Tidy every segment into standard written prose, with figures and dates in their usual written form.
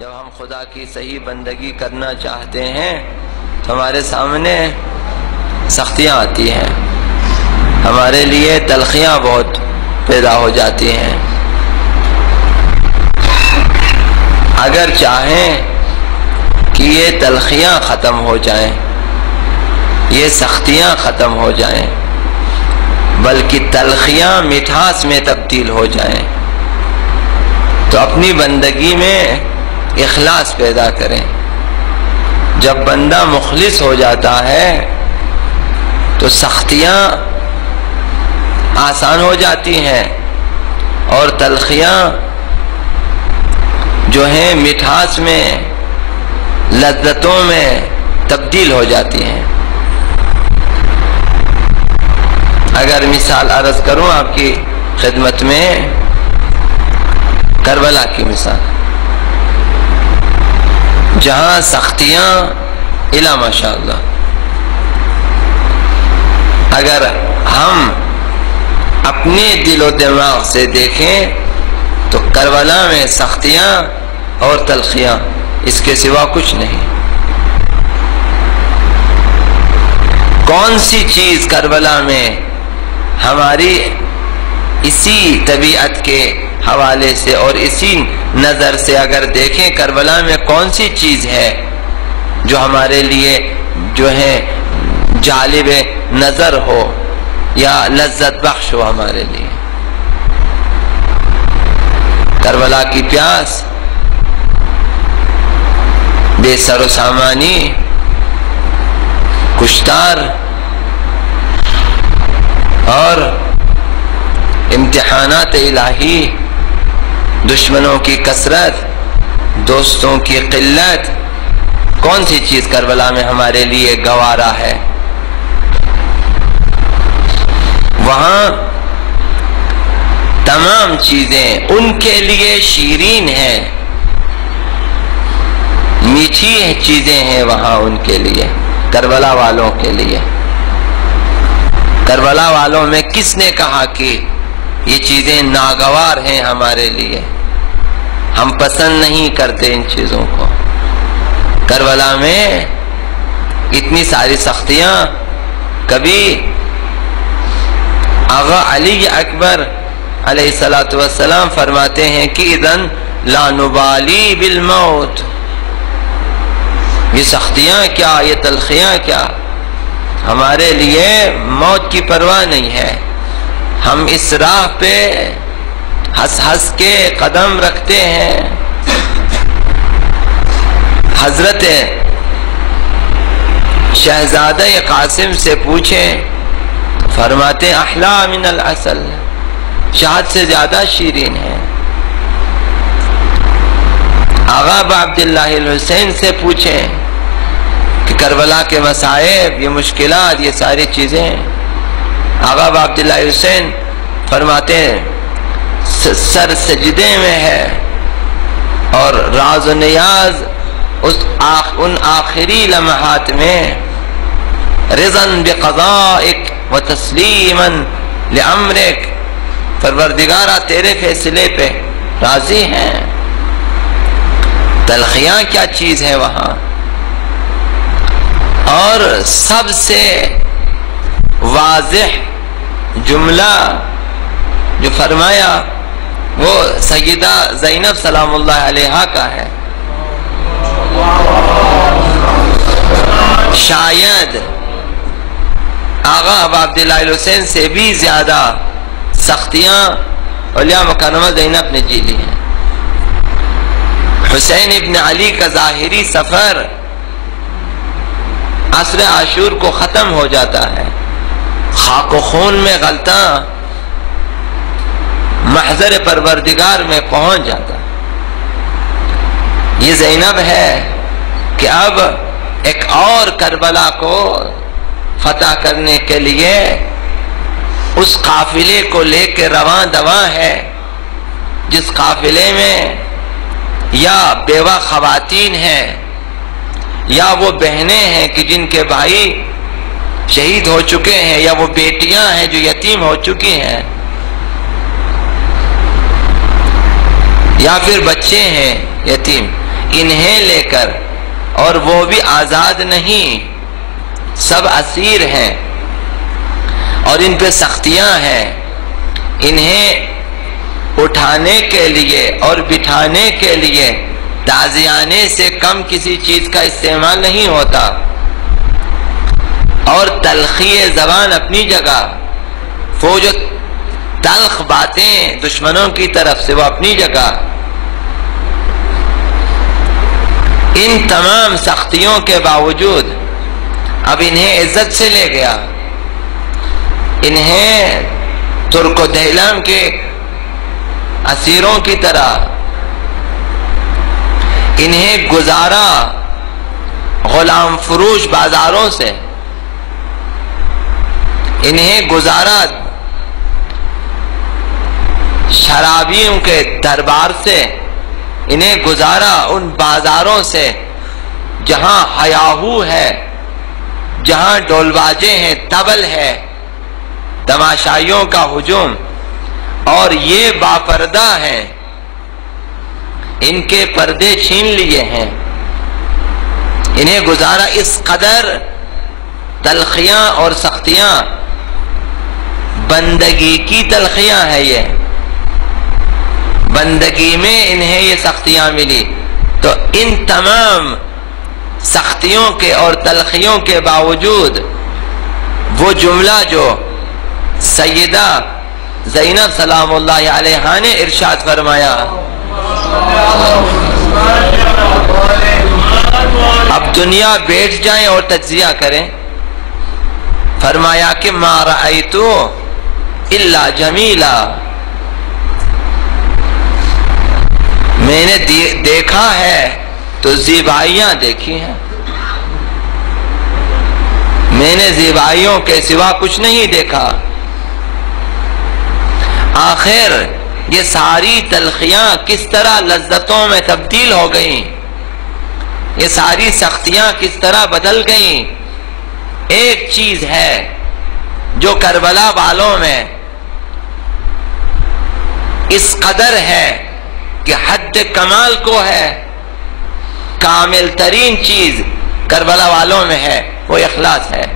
جب ہم خدا کی صحیح بندگی کرنا چاہتے ہیں تو ہمارے سامنے سختیاں آتی ہیں، ہمارے لیے تلخیاں بہت پیدا ہو جاتی ہیں۔ اگر چاہیں کہ یہ تلخیاں ختم ہو جائیں، یہ سختیاں ختم ہو جائیں، بلکہ تلخیاں مٹھاس میں تبدیل ہو جائیں، تو اپنی بندگی میں اخلاص پیدا کریں۔ جب بندہ مخلص ہو جاتا ہے تو سختیاں آسان ہو جاتی ہیں اور تلخیاں جو ہیں مٹھاس میں، لذتوں میں تبدیل ہو جاتی ہیں۔ اگر مثال عرض کروں آپ کی خدمت میں، کربلا کی مثال، جہاں سختیاں الا ماشاءاللہ، اگر ہم اپنے دل و دماغ سے دیکھیں تو کربلا میں سختیاں اور تلخیاں اس کے سوا کچھ نہیں۔ کون سی چیز کربلا میں ہماری اسی طبیعت کے حوالے سے اور اسی نظر سے اگر دیکھیں، کربلا میں کون سی چیز ہے جو ہمارے لیے جو ہے جالب نظر ہو یا لذت بخش ہو ہمارے لیے؟ کربلا کی پیاس، بے سر و سامانی، کشتار اور امتحانات الہی، دشمنوں کی کثرت، دوستوں کی قلت، کون سی چیز کربلا میں ہمارے لیے گوارا ہے؟ وہاں تمام چیزیں ان کے لیے شیرین ہیں، میٹھی چیزیں ہیں وہاں ان کے لیے، کربلا والوں کے لیے۔ کربلا والوں میں کس نے کہا کہ یہ چیزیں ناگوار ہیں ہمارے لیے، ہم پسند نہیں کرتے ان چیزوں کو؟ کربلا میں اتنی ساری سختیاں، کبھی آغا علی اکبر علیہ الصلوۃ والسلام فرماتے ہیں کہ اذن لا نبالی بالموت، یہ سختیاں کیا، یہ تلخیاں کیا، ہمارے لیے موت کی پرواہ نہیں ہے، ہم اس راہ پہ ہنس ہنس کے قدم رکھتے ہیں۔ حضرت شہزادہ قاسم سے پوچھیں، فرماتے احلا من العسل، شہد سے زیادہ شیرین ہے۔ آغا ابا عبداللہ الحسین سے پوچھیں کہ کربلا کے مصائب، یہ مشکلات، یہ ساری چیزیں، آغا ابا عبداللہ الحسین فرماتے ہیں سر سجدے میں ہے اور راز و نیاز ان آخری لمحات میں رضاً بقضائک و تسلیما لامرک، پروردگارہ تیرے فیصلے پہ راضی ہیں۔ تلخیاں کیا چیز ہے وہاں؟ اور سب سے واضح جملہ جو فرمایا وہ سیدہ زینب سلام اللہ علیہا کا ہے۔ شاید آغا ابا عبداللہ الحسین سے بھی زیادہ سختیاں اولیاء مکرمہ زینب نے جی لی ہیں۔ حسین ابن علی کا ظاہری سفر عصر عاشور کو ختم ہو جاتا ہے، خاک و خون میں غلطاں محضر پروردگار میں پہنچ جاتا۔ یہ زینب ہے کہ اب ایک اور کربلا کو فتح کرنے کے لیے اس قافلے کو لے کے رواں دواں ہے، جس قافلے میں یا بیوہ خواتین ہیں یا وہ بہنیں ہیں کہ جن کے بھائی شہید ہو چکے ہیں، یا وہ بیٹیاں ہیں جو یتیم ہو چکی ہیں، یا پھر بچے ہیں یتیم، انہیں لے کر، اور وہ بھی آزاد نہیں، سب اسیر ہیں اور ان پہ سختیاں ہیں، انہیں اٹھانے کے لیے اور بٹھانے کے لیے تازیانے سے کم کسی چیز کا استعمال نہیں ہوتا، اور تلخی زبان اپنی جگہ، وہ جو تلخ باتیں دشمنوں کی طرف سے وہ اپنی جگہ، ان تمام سختیوں کے باوجود اب انہیں عزت سے لے گیا، انہیں ترک و دہلم کے اسیروں کی طرح انہیں گزارا غلام فروش بازاروں سے، انہیں گزارا شرابیوں کے دربار سے، انہیں گزارا ان بازاروں سے جہاں ہیاہو ہے، جہاں ڈول باجے ہیں، طبل ہے، تماشائیوں کا ہجوم، اور یہ باپردہ ہیں، ان کے پردے چھین لیے ہیں، انہیں گزارا۔ اس قدر تلخیاں اور سختیاں، بندگی کی تلخیاں ہیں، یہ بندگی میں انہیں یہ سختیاں ملی، تو ان تمام سختیوں کے اور تلخیوں کے باوجود وہ جملہ جو سیدہ زینب سلام اللہ علیہا نے ارشاد فرمایا، اب دنیا بیٹھ جائیں اور تجزیہ کریں، فرمایا کہ ما رأیتو الا جمیلا، میں نے دیکھا ہے تو زیبائیاں دیکھی ہیں، میں نے زیبائیوں کے سوا کچھ نہیں دیکھا۔ آخر یہ ساری تلخیاں کس طرح لذتوں میں تبدیل ہو گئیں، یہ ساری سختیاں کس طرح بدل گئیں۔ ایک چیز ہے جو کربلا والوں میں اس قدر ہے کہ حد کمال کو ہے، کامل ترین چیز کربلا والوں میں ہے، وہ اخلاص ہے۔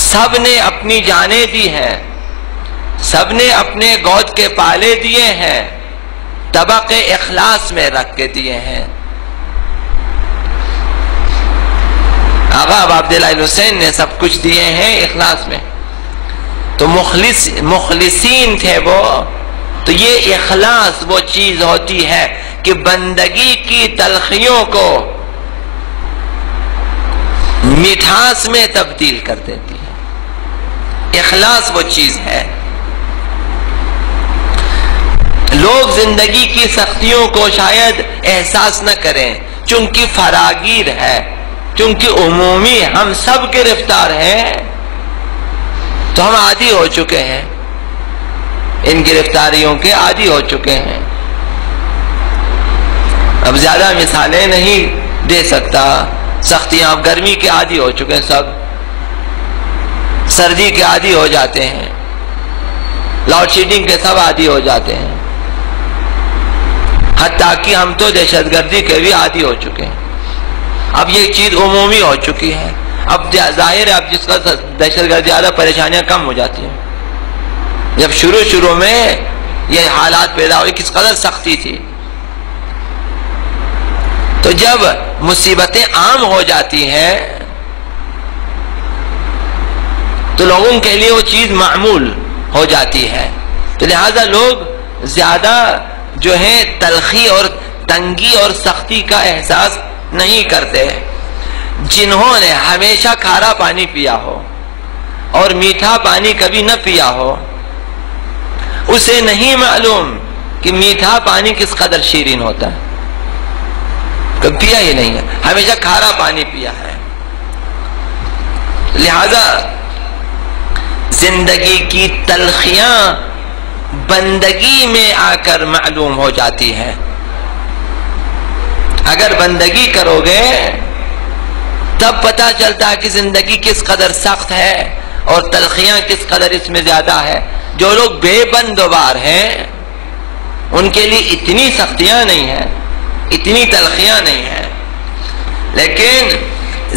سب نے اپنی جانیں دی ہیں، سب نے اپنے گود کے پالے دیے ہیں، طبق اخلاص میں رکھ کے دیے ہیں۔ آقا ابو عبداللہ الحسین نے سب کچھ دیے ہیں اخلاص میں، تو مخلصین تھے وہ۔ تو یہ اخلاص وہ چیز ہوتی ہے کہ بندگی کی تلخیوں کو مٹھاس میں تبدیل کر دیتی ہے، اخلاص وہ چیز ہے۔ لوگ زندگی کی سختیوں کو شاید احساس نہ کریں، چونکہ فراگیر ہے، چونکہ عمومی ہم سب گرفتار ہیں، تو ہم عادی ہو چکے ہیں، ان گرفتاریوں کے عادی ہو چکے ہیں۔ اب زیادہ مثالیں نہیں دے سکتا، سختیاں، اب گرمی کے عادی ہو چکے ہیں، سب سردی کے عادی ہو جاتے ہیں، لاؤڈ شیڈنگ کے سب عادی ہو جاتے ہیں، حتیٰ کہ ہم تو دہشت گردی کے بھی عادی ہو چکے ہیں۔ اب یہ چیز عمومی ہو چکی ہے، اب ظاہر ہے اب جس کا دہشت گردی زیادہ پریشانیاں کم ہو جاتی ہیں۔ جب شروع میں یہ حالات پیدا ہوئی کس قدر سختی تھی، تو جب مصیبتیں عام ہو جاتی ہیں تو لوگوں کے لیے وہ چیز معمول ہو جاتی ہے، تو لہذا لوگ زیادہ جو ہے تلخی اور تنگی اور سختی کا احساس نہیں کرتے۔ جنہوں نے ہمیشہ کھارا پانی پیا ہو اور میٹھا پانی کبھی نہ پیا ہو، اسے نہیں معلوم کہ میٹھا پانی کس قدر شیرین ہوتا ہے، کبھی پیا ہی نہیں ہے، ہمیشہ کھارا پانی پیا ہے۔ لہذا زندگی کی تلخیاں بندگی میں آ کر معلوم ہو جاتی ہے۔ اگر بندگی کرو گے تب پتہ چلتا ہے کہ زندگی کس قدر سخت ہے اور تلخیاں کس قدر اس میں زیادہ ہے۔ جو لوگ بے بندوبار ہیں ان کے لیے اتنی سختیاں نہیں ہیں، اتنی تلخیاں نہیں ہیں، لیکن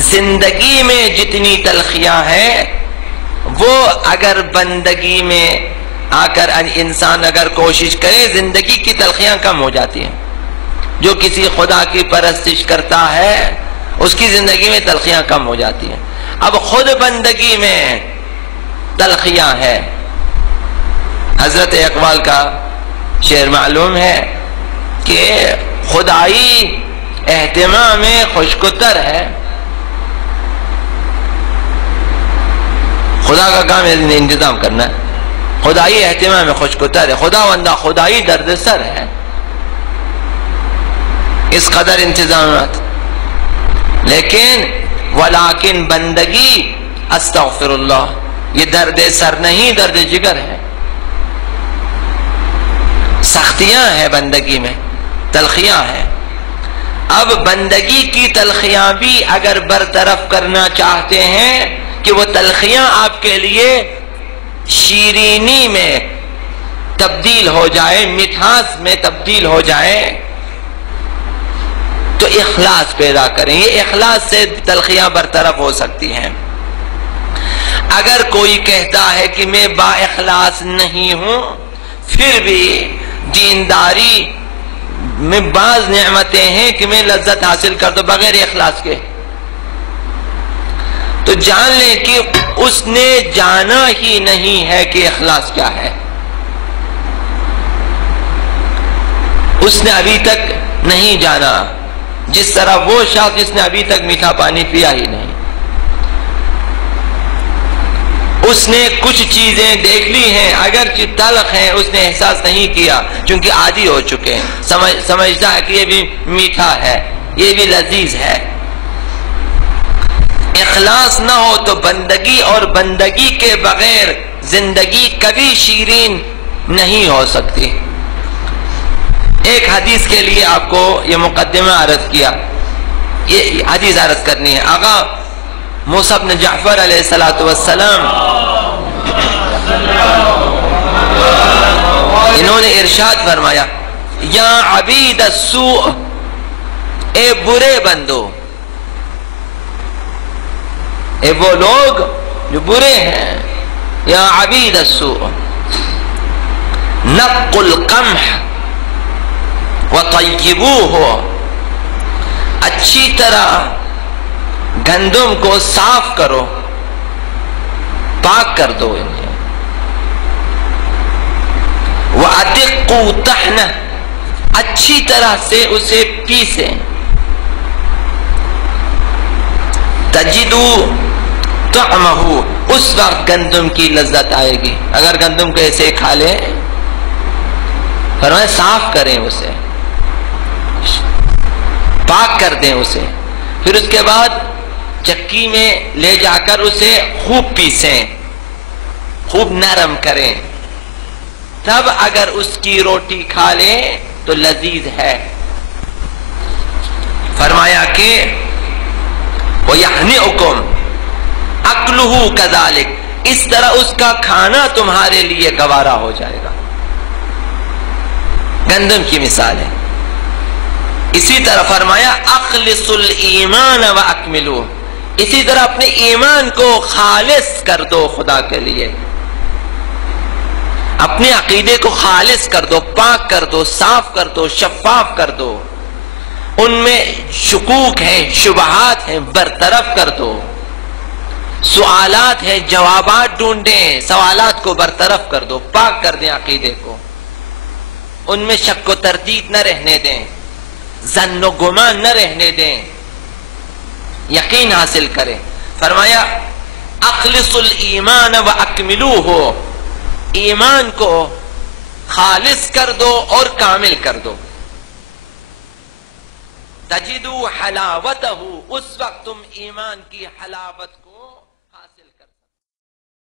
زندگی میں جتنی تلخیاں ہیں وہ اگر بندگی میں آ کر انسان اگر کوشش کرے زندگی کی تلخیاں کم ہو جاتی ہیں۔ جو کسی خدا کی پرستش کرتا ہے اس کی زندگی میں تلخیاں کم ہو جاتی ہیں۔ اب خود بندگی میں تلخیاں ہے۔ حضرت اقبال کا شعر معلوم ہے کہ خدائی اہتمام میں خوشگوار ہے، خدا کا کام انتظام کرنا ہے، خدائی اہتمام میں خوشگوار ہے، خدا بندہ خدائی درد سر ہے، اس قدر انتظامات۔ لیکن ولیکن بندگی استغفر اللہ، یہ درد سر نہیں، درد جگر ہے، سختیاں ہیں بندگی میں، تلخیاں ہیں۔ اب بندگی کی تلخیاں بھی اگر برطرف کرنا چاہتے ہیں کہ وہ تلخیاں آپ کے لیے شیرینی میں تبدیل ہو جائے، مٹھاس میں تبدیل ہو جائے، تو اخلاص پیدا کریں۔ یہ اخلاص سے تلخیاں برطرف ہو سکتی ہیں۔ اگر کوئی کہتا ہے کہ میں با اخلاص نہیں ہوں، پھر بھی دینداری میں بعض نعمتیں ہیں کہ میں لذت حاصل کر دو بغیر اخلاص کے، تو جان لیں کہ اس نے جانا ہی نہیں ہے کہ اخلاص کیا ہے، اس نے ابھی تک نہیں جانا، جس طرح وہ شخص جس نے ابھی تک میٹھا پانی پیا ہی نہیں، اس نے کچھ چیزیں دیکھ لی ہیں اگرچہ تلخ ہیں، اس نے احساس نہیں کیا چونکہ عادی ہو چکے ہیں، سمجھتا ہے کہ یہ بھی میٹھا ہے، یہ بھی لذیذ ہے۔ اخلاص نہ ہو تو بندگی اور بندگی کے بغیر زندگی کبھی شیرین نہیں ہو سکتی۔ ایک حدیث کے لیے آپ کو یہ مقدمہ عرض کیا، یہ حدیث عرض کرنی ہے۔ آقا موسیٰ بن جعفر علیہ السلام انہوں نے ارشاد فرمایا، یا عبید السوء، اے برے بندو، اے وہ لوگ جو برے ہیں، یا عبید السوء نقوا القمح وطیبوہ، اچھی طرح گندم کو صاف کرو، پاک کر دو انہیں، وَأَدِقُّوا طَحْنَهُ، اچھی طرح سے اسے پیسیں، تَجِدُوا طَعْمَهُ، اس وقت گندم کی لذت آئے گی۔ اگر گندم کو ایسے کھا لیں، فرمایا صاف کریں اسے، پاک کر دیں اسے، پھر اس کے بعد چکی میں لے جا کر اسے خوب پیسیں، خوب نرم کریں، تب اگر اس کی روٹی کھا لیں تو لذیذ ہے۔ فرمایا کہ وَيَحْنِئُكُمْ أَكْلُهُ كَذَلِكَ، اس طرح اس کا کھانا تمہارے لیے گوارا ہو جائے گا۔ گندم کی مثال ہے۔ اسی طرح فرمایا اخلص الایمان واکملوہ، اسی طرح اپنے ایمان کو خالص کر دو خدا کے لیے، اپنے عقیدے کو خالص کر دو، پاک کر دو، صاف کر دو، شفاف کر دو، ان میں شکوک ہیں، شبہات ہیں، برطرف کر دو، سوالات ہیں، جوابات ڈھونڈیں، سوالات کو برطرف کر دو، پاک کر دیں عقیدے کو، ان میں شک و تردید نہ رہنے دیں، ظن و گمان نہ رہنے دیں، یقین حاصل کریں۔ فرمایا اخلص الایمان واکملوہ، ایمان کو خالص کر دو اور کامل کر دو، تجدوا حلاوتہ، اس وقت تم ایمان کی حلاوت کو